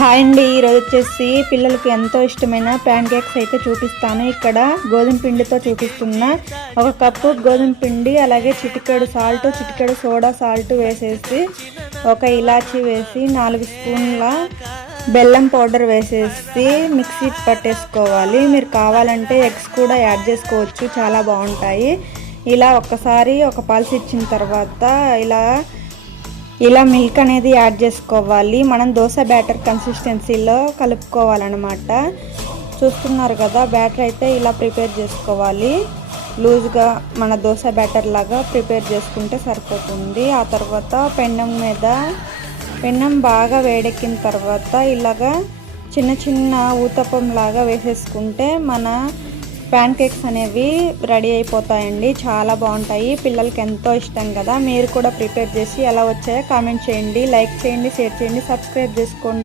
Hi అండి, ఈరోజు వచ్చేసి పిల్లలకి ఎంతో ఇష్టమైన ప్యాన్ కేక్స్ అయితే చూపిస్తాను. ఇక్కడ గోధుమ పిండితో చూపిస్తున్నా. ఒక కప్పు గోధుమ పిండి, అలాగే చిటికెడు సాల్ట్, చిటికెడు సోడా సాల్ట్ వేసేసి, ఒక ఇలాచీ వేసి, 4 స్పూన్ల బెల్లం పౌడర్ వేసేసి మిక్సీ పట్టేసుకోవాలి. మీరు కావాలంటే ఎగ్స్ కూడా యాడ్ చేసుకోవచ్చు, చాలా బాగుంటాయి. ఇలా ఒక్కసారి ఒక పల్స్ ఇచ్చిన తర్వాత ఇలా మిల్క్ అనేది యాడ్ చేసుకోవాలి. మనం దోశ బ్యాటర్ కన్సిస్టెన్సీలో కలుపుకోవాలన్నమాట. చూస్తున్నారు కదా, బ్యాటర్ అయితే ఇలా ప్రిపేర్ చేసుకోవాలి. లూజ్గా మన దోశ బ్యాటర్ లాగా ప్రిపేర్ చేసుకుంటే సరిపోతుంది. ఆ తర్వాత పెన్నం బాగా వేడెక్కిన తర్వాత ఇలాగా చిన్న చిన్న ఊతప్పం లాగా వేసేసుకుంటే మన ప్యాన్ కేక్స్ అనేవి రెడీ అయిపోతాయండి. చాలా బాగుంటాయి, పిల్లలకి ఎంతో ఇష్టం కదా. మీరు కూడా ప్రిపేర్ చేసి ఎలా వచ్చాయో కామెంట్ చేయండి, లైక్ చేయండి, షేర్ చేయండి, సబ్స్క్రైబ్ చేసుకోండి.